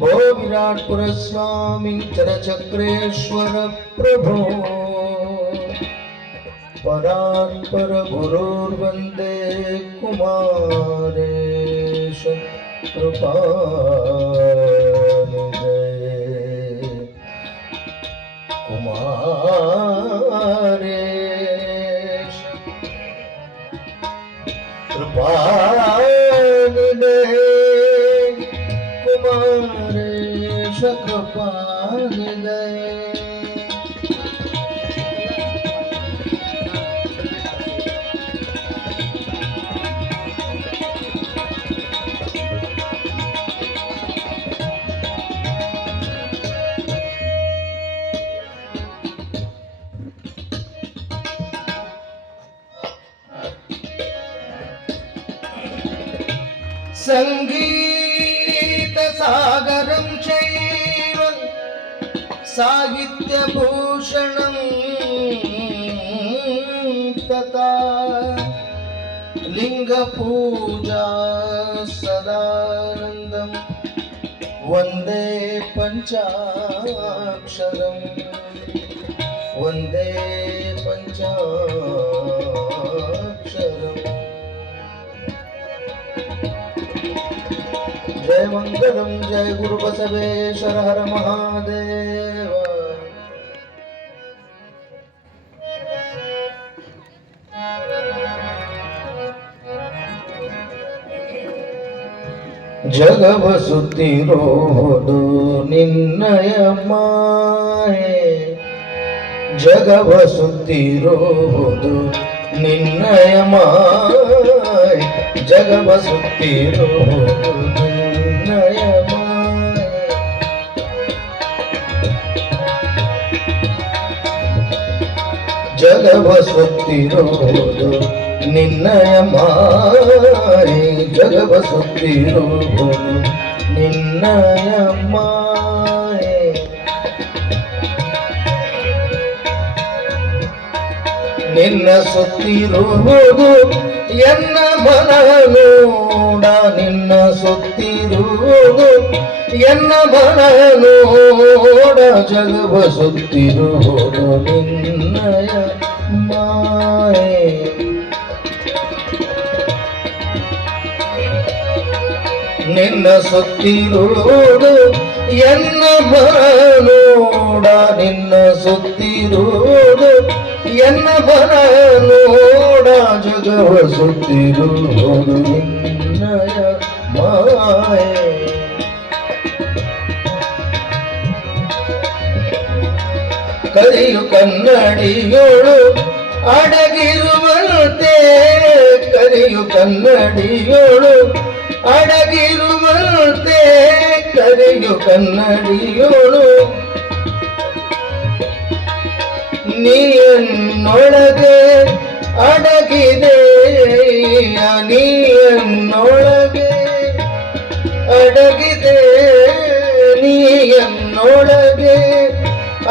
भो विराटपुर स्वामी चरचक्रेश्वर प्रभो परात्पर गुरुर्वन्दे कुमारेश कृपानिधे कुमारेश कृपानिधे कुमारेश कृपानिधे संगीत सागरं चैव साहित्यभूषणं तथा लिंगपूजा सदानन्दं वन्दे पञ्चाक्षरं वन्दे पञ्चाक्षरम् जय मंगलम जय गुरु बसवेश्वर हर महादेव। जगव सुತ್ತಿರೋದು ನಿನ್ನಯ ಮಾಯೆ ಜಗವ ಸುತ್ತಿರೋದು ನಿನ್ನಯ ಮಾಯೆ ಜಗವ ಸುತ್ತಿರೋದು ಜಗವ ಸುತ್ತಿರೋದು ನಿನ್ನಯ ಮಾಯೆ ಜಗವ ಸುತ್ತಿರೋದು ನಿನ್ನಯ ಮಾಯೆ ನಿನ್ನ ಸುತ್ತಿರುವುದು ಎನ್ನ ಮನ ನೋಡ ನಿನ್ನ ಸುತ್ತಿರುವುದು ಎನ್ನ ಮನ ನೋಡ ಜಗವ ಸುತ್ತಿರುವುದು ನಿನ್ನಯ ಮಾಯೆ ನಿನ್ನ ಸುತ್ತಿರುವುದು ಎನ್ನ ಮನ ನೋಡ ನಿನ್ನ ಸುತ್ತಿರುವುದು ಎನ್ನ ಮನ ನೋಡ ಜಗವ ಸುತ್ತಿರುವುದು ನಿನ್ನಯ ಮಾಯೆ ಕರಿಯು ಕನ್ನಡಿಯೋಳು ಅಡಗಿರುವಂತೆ ಕರಿಯು ಕನ್ನಡಿಯೋಳು ಅಡಗಿರುವಂತೆ ಕರಿಯು ಕನ್ನಡಿಯೋಳು ನೀಯನ್ನೊಳಗೆ ಅಡಗಿದೆ ನೀಯನ್ನೊಳಗೆ ಅಡಗಿದೆ ನೀಯನ್ನೊಳಗೆ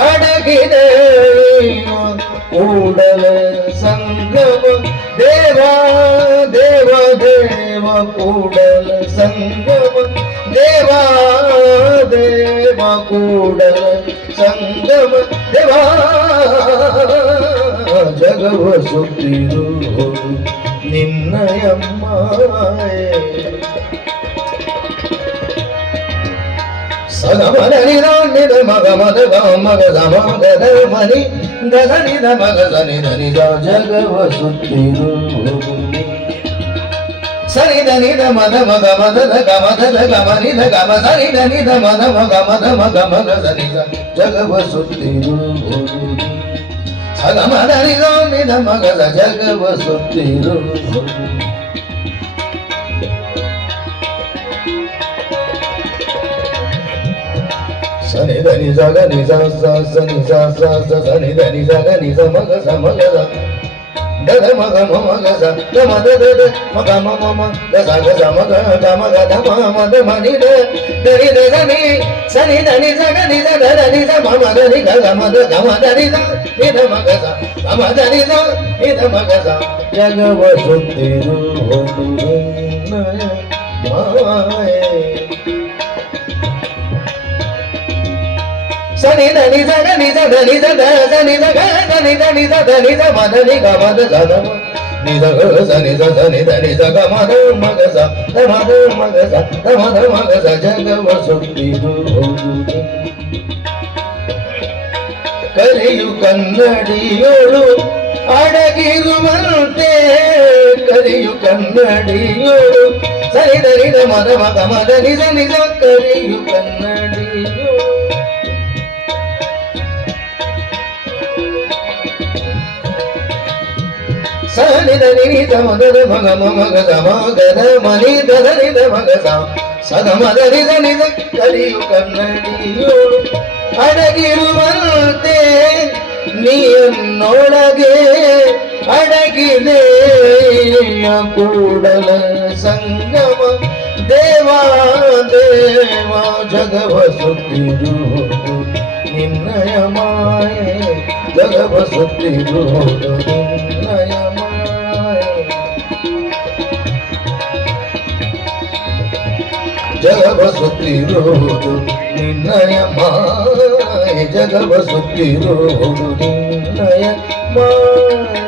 ಅಡಗಿದೆ ಕೂಡಲ ಸಂಗಮ ದೇವ ದೇವ ದೇವ ಕೂಡಲ ಸಂಗಮ ದೇವ ದೇವ ಕೂಡಲ ಸಂಗಮ ದೇವ ಜಗವ ಸುತ್ತಿರುವುದು ನಿನ್ನಯ ಮಾಯೆ ಸಗಮನಿದ ನಿದ ಮಗ ಮದ ಮಗ ಮಗದ ಮನಿ ಗದ ನಿದ ಮಗದ ನಿದ ನಿದ ಜಗವ ಸುತ್ತಿರುವುದು ಸರಿದ ನಿದ ಮದ ಮಗ ಮದದ ಗಮದದ ಗಮನಿದ ಗಮ ಸರಿದ ನಿದ ಮದ ಮಗ ಮದ ಮಗ ಮಗದ ನಿದ ಜಗವ ಸುತ್ತಿರುವುದು ಸಗಮದ ನಿದ ನಿದ ಮಗದ ಜಗವ ಸುತ್ತಿರುವುದು ಸನಿ ಧನಿ ಸಗ ನಿಸ ಸನಿ ಸನಿ ಧನಿ ಸಗ ನಿಸ ಮಗ ಸ ಮಗ ದದ ಮಗ ಮಗ ಸ ಗಮ ದದ ಮಗ ಮಮ ದಸ ಗಸ ಮಗ ಗಮ ಗದ ಮದ ಮನಿ ದರಿ ದನಿ ಸನಿ ಧನಿ ಸಗ ನಿಸ ಧನಿ ಸ ಮಮ ಧನಿ ಗಮ ದ ಗಮ ಧನಿ ಸ ನಿಧ ಮಗ ಸ ಗಮ ಧನಿ ಸ ನಿಧ ಮಗ ಸ ಜಗವ ಸುತ್ತಿರುವುದು ನಿನ್ನಯ ಮಾಯೆ దని దని సగ నిజ దని సద దని సగ దని దని సద నిజ మద ని గ మద సద నిజ గ సని స దని దని సగ మద మగ స మద మగ స మద మగ స జగ ವಸುತ್ತಿರು ಕರೆಯು ಕನ್ನಡಿಯೋಳು ಅಡಗಿರುವಂತೆ ಕರೆಯು ಕನ್ನಡಿಯೋಳು ಸರಿ ದರಿದ ಮದ ಮಗ ಮದ ನಿಜ ನಿಜ ಕರೆಯು ಕನ್ನಡಿಯೋಳು ಸನಿ దని ನಿದ ಮದ ಮಗ ಮಗ ಮಗದ ಮನಿ ದದ ನಿದ ಮಗ ಸದ ಮದ ನಿದ ನಿದ ಕರೆಯು ಕನ್ನಡಿಯೋಳು ಅಡಗಿರುವಂತೆ ನೀಯನ್ನೊಳಗೆ ಅಡಗಿದೆ ಕೂಡಲ ಸಂಗಮ ದೇವಾ ದೇವ ಜಗವ ಸುತ್ತಿರುವುದು ನಿನ್ನಯ ಮಾಯೆ ಜಗವ ಸುತ್ತಿರುವುದು ನಿನ್ನಯ ಮಾಯೆ ಜಗವ ಸುತ್ತಿರುವುದು ನಿನ್ನಯ ಮಾಯೆ ಜಗವ ಸುತ್ತಿರುವುದು ನಿನ್ನಯ ಮಾಯೆ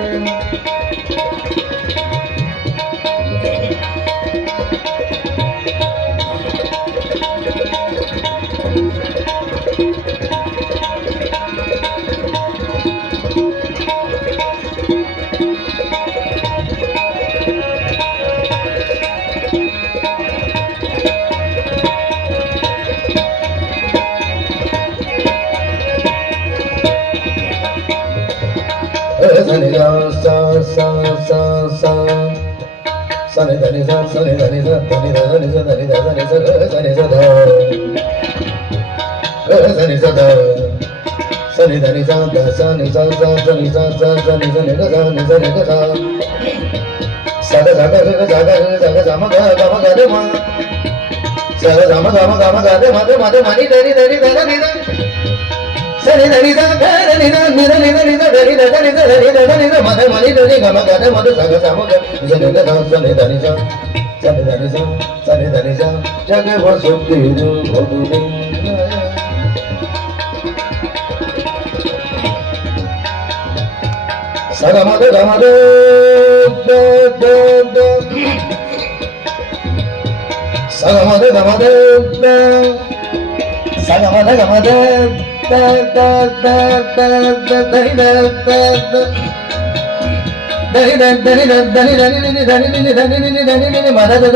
sani sa sa sa sa sa sani dani sa sani dani sa dani da dani sa dani da dani sa sani sa da sani sa da sani dani sa da sani sa sa sani sa sa sani sa ni ga sa ni sa ni ga sa sa ga sa ga ga sa ga sa ga sa ma ga de ma sa ga sa ma ga de ma de ni dani dani dani dani sani dani sa ga ni da ni da ni da ni da dani da dani da dani da dani da ma de mani dani ga ma ga de ma de sa ga sa ma ga sani ga sa sani dani sa sani dani sa sani dani sa jaga vasutiru bhoduni sa ga ma de da da da sa ga ma de da da sa ga ma de da da da da da da dani da da da dani da dani da dani dani ni dani ni dani ni dani ni mada da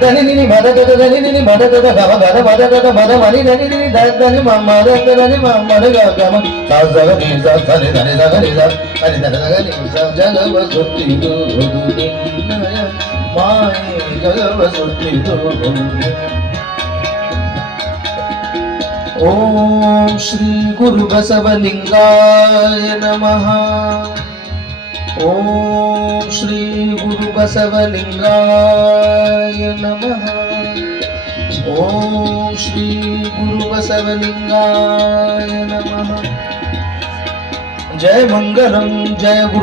dani ni mada da dani ni mada da ga ma ga mada da mada mani dani ni da dani ma mada da dani ma mada ga ga ma sa sa ni sa sa ni dani sa ga ni sa ani da ga ni sa jaga vasutiru bhoduni mai jaga vasutiru bhoduni ಓಂ ಶ್ರೀ ಗುರು ಬಸವಲಿಂಗಾಯ ನಮಃ ಓಂ ಶ್ರೀ ಗುರು ಬಸವಲಿಂಗಾಯ ನಮಃ ಓಂ ಶ್ರೀ ಗುರು ಬಸವಲಿಂಗಾಯ ನಮಃ ಜಯ ಮಂಗಲಂ ಜಯ ಗುರು